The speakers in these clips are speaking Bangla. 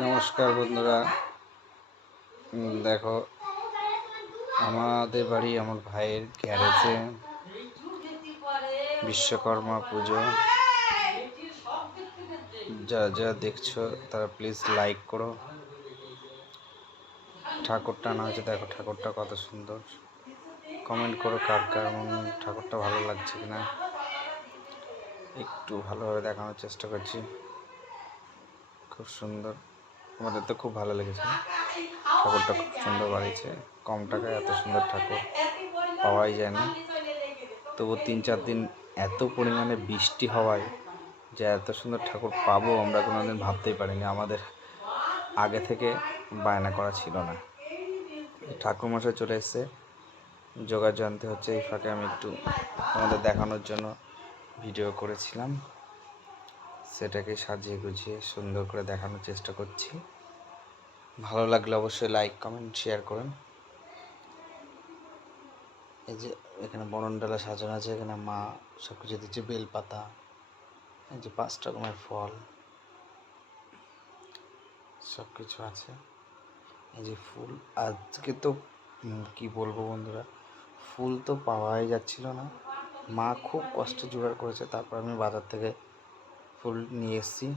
নমস্কার বন্ধুরা। দেখো, আমাদের বাড়ি আমার ভাইয়ের গ্যারেজে বিশ্বকর্মা পুজো। যা যা দেখছ, তারা প্লিজ লাইক করো। ঠাকুরটা না হয়েছে দেখো, ঠাকুরটা কত সুন্দর। কমেন্ট করো কার কার ঠাকুরটা ভালো লাগছে কিনা। একটু ভালোভাবে দেখানোর চেষ্টা করছি। খুব সুন্দর। আমাদের তো খুব ভালো লেগেছে। ঠাকুরটা খুব সুন্দর বাড়িয়েছে। কম টাকায় এত সুন্দর ঠাকুর পাওয়াই যায় না। তবু তিন চার দিন এত পরিমাণে বৃষ্টি হওয়ায় যে এত সুন্দর ঠাকুর পাবো আমরা কোনোদিন ভাবতেই পারিনি। আমাদের আগে থেকে বায়না করা ছিল না। ঠাকুর মশাই চলে এসছে। যোগার জানতে হচ্ছে। এই ফাঁকে আমি একটু তোমাদের দেখানোর জন্য ভিডিও করেছিলাম। সেটাকে সাজিয়ে গুছিয়ে সুন্দর করে দেখানোর চেষ্টা করছি। ভালো লাগলে অবশ্যই লাইক কমেন্ট শেয়ার করেন। এই যে এখানে বরণডালা সাজানো আছে, এখানে মা সব কিছু দিচ্ছে, বেলপাতা, এই যে পাঁচ রকমের ফল সব কিছু আছে। এই যে ফুল, আজকে তো কি বলব বন্ধুরা, ফুল তো পাওয়াই যাচ্ছিল না। মা খুব কষ্টে জোগাড় করেছে, তারপর আমি বাজার থেকে ফুল নিয়ে এসেছি।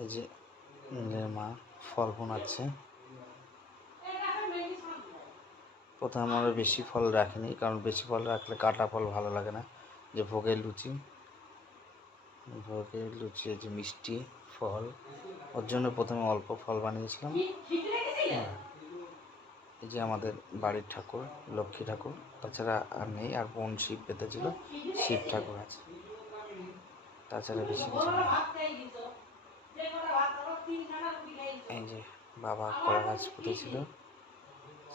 এই যে নিজের মা ফল বোনাচ্ছে প্রথমে আমরা বেশি ফল রাখিনি, কারণ বেশি ফল রাখলে কাটা ফল ভালো লাগে না। যে ভোগের লুচি ভোগের লুচি যে মিষ্টি ফল, ওর জন্য প্রথমে অল্প ফল বানিয়েছিলাম। এই যে আমাদের বাড়ির ঠাকুর, লক্ষ্মী ঠাকুর, তাছাড়া আর নেই, আর বোন শিব পেতেছিল শিব ঠাকুর আছে। তাছাড়া বেশি কিছু নেই এই যে বাবা কলা গাছ পুঁতেছিল,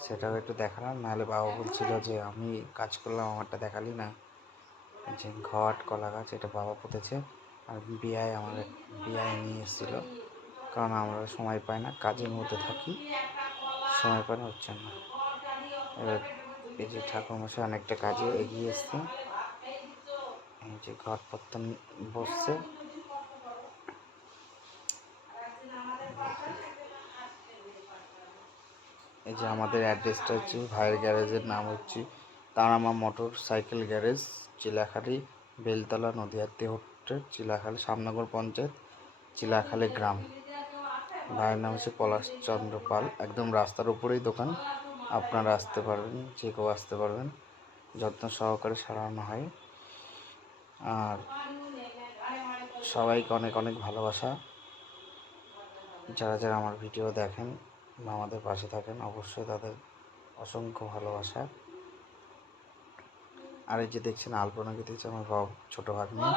সেটাও একটু দেখালাম, নাহলে বাবা বলছিল যে আমি কাজ করলাম, আমারটা দেখালি না। যে ঘট, কলা গাছ, এটা বাবা পুঁতেছে, আর বিয়ায় আমার বিয়ায় নিয়ে এসেছিল। কারণ আমরা সময় পাই না, কাজের মধ্যে থাকি, সময় পাই না, হচ্ছে না। এবার এই যে ঠাকুরমশাই অনেকটা কাজে এগিয়ে এসছে। যে ঘট পত্তন বসছে। এই যে আমাদের অ্যাড্রেসটা হচ্ছে ভাইয়ের গ্যারেজের নাম হচ্ছে Tarama motor cycle garage, Chilakhali, Beltala Nadia তেহট্টের Chilakhali Samnagar panchayat, Chilakhali গ্রাম। ভাইয়ের নাম হচ্ছে পলাশ চন্দ্র পাল। একদম রাস্তার উপরেই দোকান। আপনারা আসতে পারবেন, যে কেউ আসতে পারবেন। যত্ন সহকারে সারানো হয়। আর সবাইকে অনেক অনেক ভালোবাসা। যারা যারা আমার ভিডিও দেখেন বা আমাদের পাশে থাকেন, অবশ্যই তাদের অসংখ্য ভালোবাসা। আর এই যে দেখছেন, আলপনা দিচ্ছে আমার বাবা ছোটো ভাগ্নি,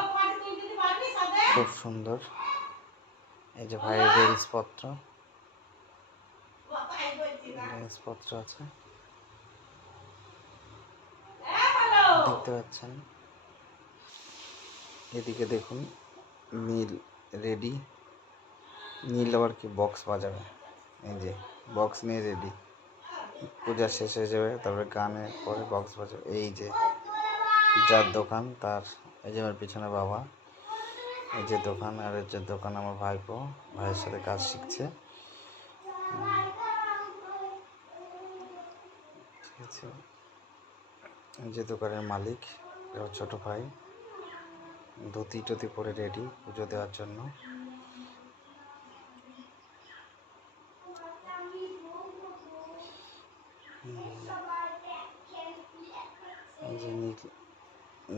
খুব সুন্দর। এই যে ভাইয়ের রিলসপত্র রিলসপত্র আছে। দেখতে পাচ্ছেন। এদিকে দেখুন, নীল রেডি নীল আবার কি বক্স বাজাবে? এই যে বক্স নিয়ে রেডি পূজা শেষ হয়ে যাবে, তারপরে গানের পরে বক্স বাজাবে। এই যে, যার দোকান, তার, এই যে আমার পিছনে বাবা। এই যে দোকান, আর এই যে দোকান আমার ভাইপো। ভাইয়ের সাথে কাজ শিখছে। এই যে দোকানের মালিক ছোট ভাই। ধুতি টুতি পরে রেডি পুজো দেওয়ার জন্য।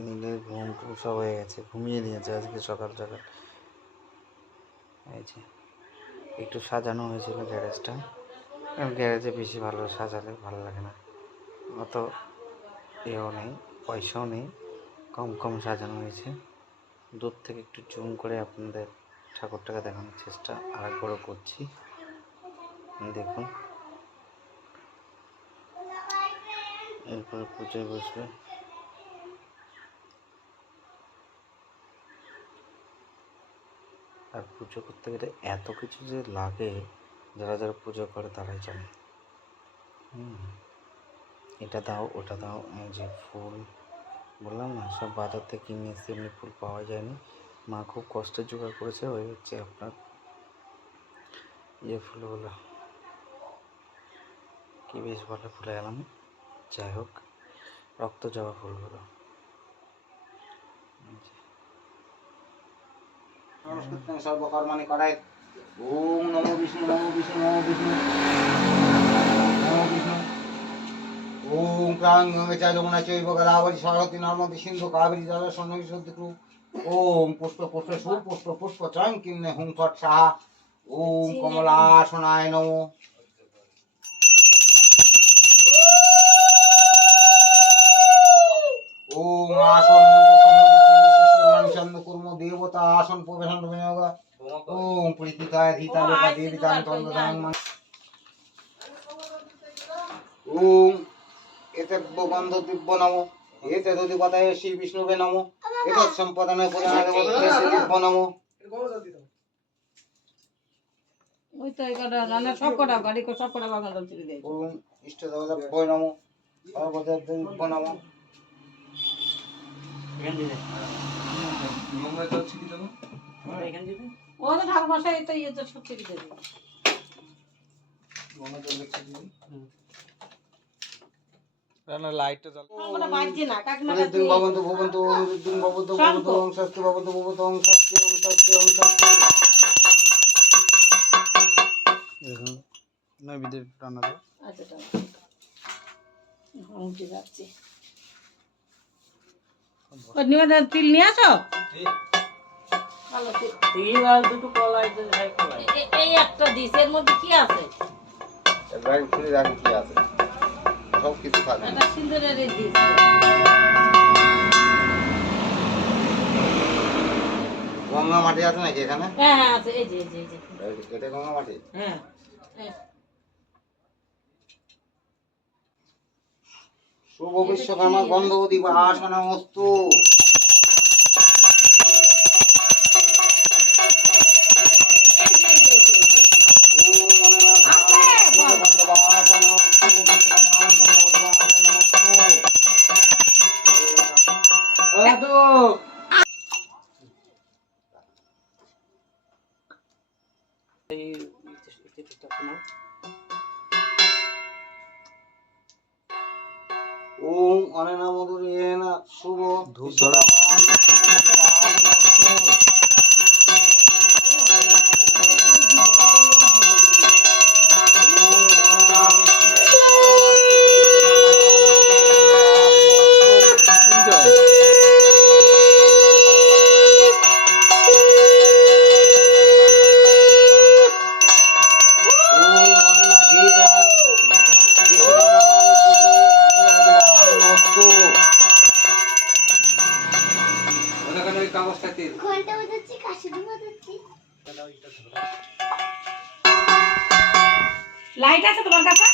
নীলের ঘুম টুম সব হয়ে গেছে, ঘুমিয়ে নিয়েছে আজকে সকাল সকাল। এই যে, একটু সাজানো হয়েছিল গ্যারেজটা। গ্যারেজে বেশি ভালো সাজালে ভালো লাগে না। অত এও নেই, পয়সাও নেই, কম কম সাজানো হয়েছে। দূর থেকে একটু জুম করে আপনাদের ঠাকুরটাকে দেখানোর চেষ্টা আরেকবারও করছি। দেখুন। এরপরে পুজোয় বসবে। আর পুজো করতে গেলে এত কিছু যে লাগে, যারা যারা পুজো করে তারাই জানে। হুম। এটা দাও, ওটা দাও যে ফুল। বললাম না, সব বাজার থেকে কিনে এসে এমনি ফুল পাওয়া যায়নি। মা খুব কষ্টে জোগাড় করেছে, ওই হচ্ছে আপনার ইয়ে ফুলগুলো। কি বেশ ভালো ফুলে গেলাম যাই হোক, রক্ত জবা ফুলগুলো। যে। করায় ওম নমো বিষ্ণু নমো বিষ্ণু নমো বিষ্ণু। নমো বিষ্ণু। ওম ক্রাং গঙ্গে যমুনা চৈব গদাবরী সরস্বতী নর্মদী সিন্ধু কাবেরী জল সন্নবী সদ্যক্রু ওম পুষ্প পুষ্প সু পুষ্প পুষ্প চয়ং কিন্নে হুম ফট সাহা। ওম কমলাসনায় নমো। ওম আসন মন্ত্র চন্দ্র কুর্ম দেবতা আসন প্রবেশন ওম প্রীতিকায় ধীতা লোকা দেবী দান চন্দ্র দান ওম এতে গন্ধ দিব্য নম এতে দধিপতায় শ্রী বিষ্ণুবে নম এত সম্পদানে পুরাণে দেবতায় শ্রী দিব্য নম। ওই তো এগারো রান্না সব কটা গাড়ি করে সব কটা বাগান তুলে ওম ইষ্ট দেবতা ভয় নম সর্বদেব দিব্য নম। ও তো ইয়ে তো সব ছেড়ে দেবে। লাইটটা জ্বাল। না ভবন্তু ভবন্তু দিন ভবন্তু ভবন্তু ভবন্তু ভবন্তু আচ্ছা উঠে যাচ্ছে। তিল নিয়ে আসো? তিল। আর দুটো কলাই এই একটা দিস মধ্যে কি আছে? এবার খুলে রাখি কি আছে। সব কিছু গঙ্গা মাটি আছে নাকি এখানে? হ্যাঁ হ্যাঁ এটা গঙ্গা মাটি? হ্যাঁ। শুভ বিশ্বকর্মা গন্ধবতী বা আসনা মস্তু চিঠিটা শোনাও। ওম অনেনা মধুরেণ শুভ ধূপ ধরা। লাইট আছে তোমার কাছে?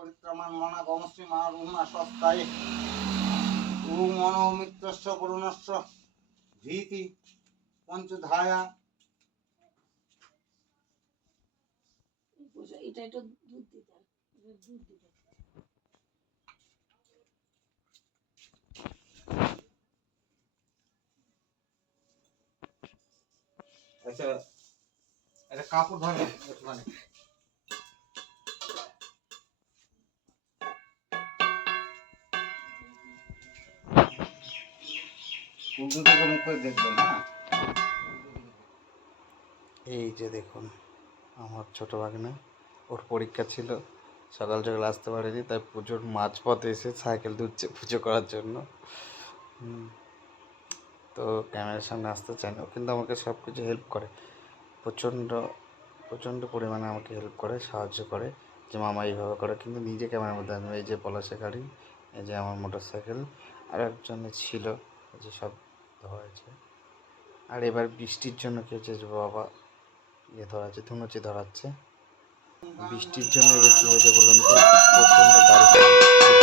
চরিত্রমান মনা গমশ্রী মা রুমা সস্তায়। ওম মনোমিত্রস্য বরুণস্য ভীতি পঞ্চধায়া। এটা একটু দুধ দিতে দুধ দিতে আচ্ছা একটা কাপড় ধরে একটুখানি। হ্যাঁ? এই যে দেখুন, আমার ছোট ভাগনা, ওর পরীক্ষা ছিল। সকাল সকাল আসতে পারেনি, তাই পুজোর মাঝপথে এসে সাইকেল দুধছে পুজো করার জন্য। তো ক্যামেরার সামনে আসতে চায় না কিন্তু আমাকে সব কিছু হেল্প করে। প্রচণ্ড প্রচণ্ড পরিমাণে আমাকে হেল্প করে, সাহায্য করে যে মামা এইভাবে করে। কিন্তু নিজে ক্যামেরার মধ্যে আনবে এই যে পলাশে গাড়ি, এই যে আমার মোটর সাইকেল আর একজনে ছিল যে সব ধোয়া হয়েছে। আর এবার বৃষ্টির জন্য কি হচ্ছে যে বাবা ইয়ে ধরাচ্ছে ধুনুচি ধরাচ্ছে। বৃষ্টির জন্য এবার কী হয়েছে বলুন তো? প্রচণ্ড গাড়ি চালানো।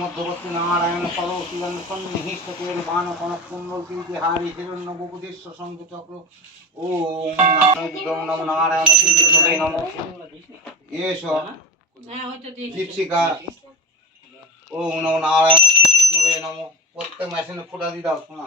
मध्यवर्ती नारायण सरो शिवन सन्निहित तेर बाण कनक कुंडल कीर्ति हारि हिरण्य गोपदेश्वर शंख चक्र ओम नारायण नम नारायण कृष्ण नमो येष হ্যাঁ ওইটা দিয়ে দে। দীপশিকা ওম নম নারায়ণ কৃষ্ণ নমো প্রত্যেক মেশিনে ফুটা দিয়ে দাও শোনা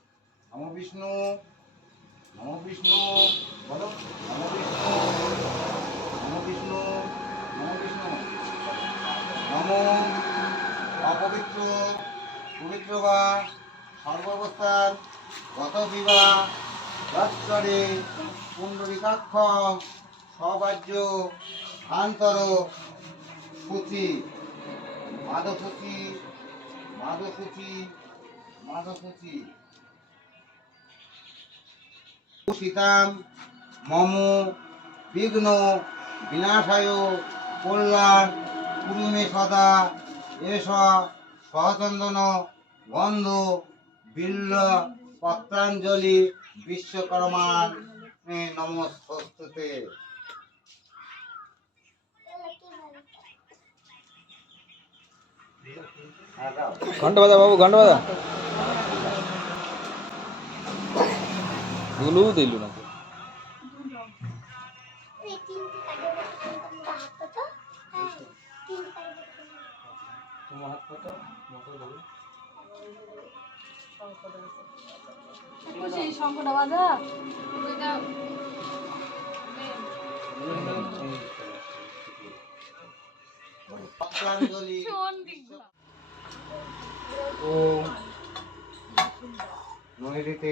নমো বিষ্ণু নমো বিষ্ণু, বলো, নমো বিষ্ণু নমো বিষ্ণু নমো বিষ্ণু, নমো অপবিত্র, পবিত্র বা সর্বাবস্থার গত বিবাহ তৎসরে পুণ্ডরিকাক্ষ সবাজ্য আন্তর সূচি, মাধসূচি মাধসূচি মাধসূচি। সীতাম মম, বিঘ্ন, বিনাশায়, কল্যাণ, কুরুমে সদা, এস, সহচন্দন গন্ধ বিল্ল, পত্রাঞ্জলি বিশ্বকর্মান নমস্তে বাজা বাবু বাজা দুলু দিলু না এই তিনটে কাটে হাতটা তো হ্যাঁ তিনটে কাটে তোমার হাত কত মতো ধরো না শঙ্কটা বাজা ওইটা ও। নৈরিতে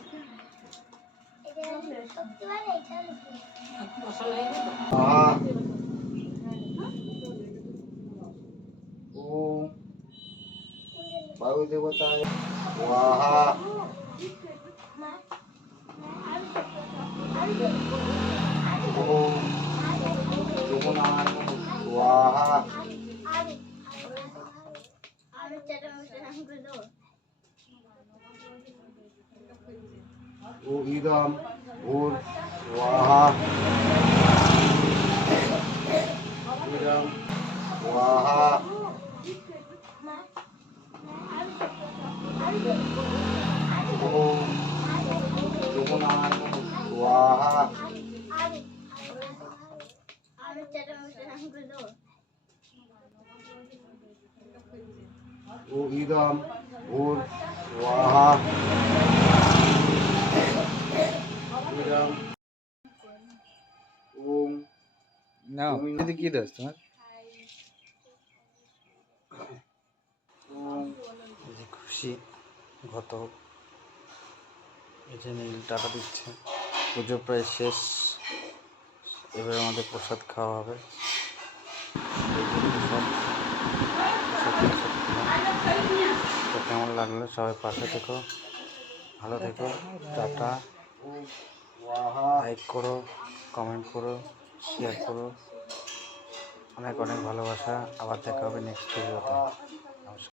વાયુ દેવતા વાહ ઓમ જુગુનાય વાહ આરુ ચરણ રામ ગુરુ এইটা হলো উড়ি বেড়ানো না আবার করতে হবে আবার করে দিতে ওম না এতে কি দোষ তোমার এই যে খুশি গত এই যে নীল টাকা দিচ্ছে। পুজো প্রায় শেষ। এবার আমাদের প্রসাদ খাওয়া হবে। কেমন লাগল? সবাই পাশে থেকো। ভালো থেকো, টাটা। লাইক করো কমেন্ট করো শেয়ার করো। অনেক অনেক ভালোবাসা, আবার দেখা হবে নেক্সট ভিডিওতে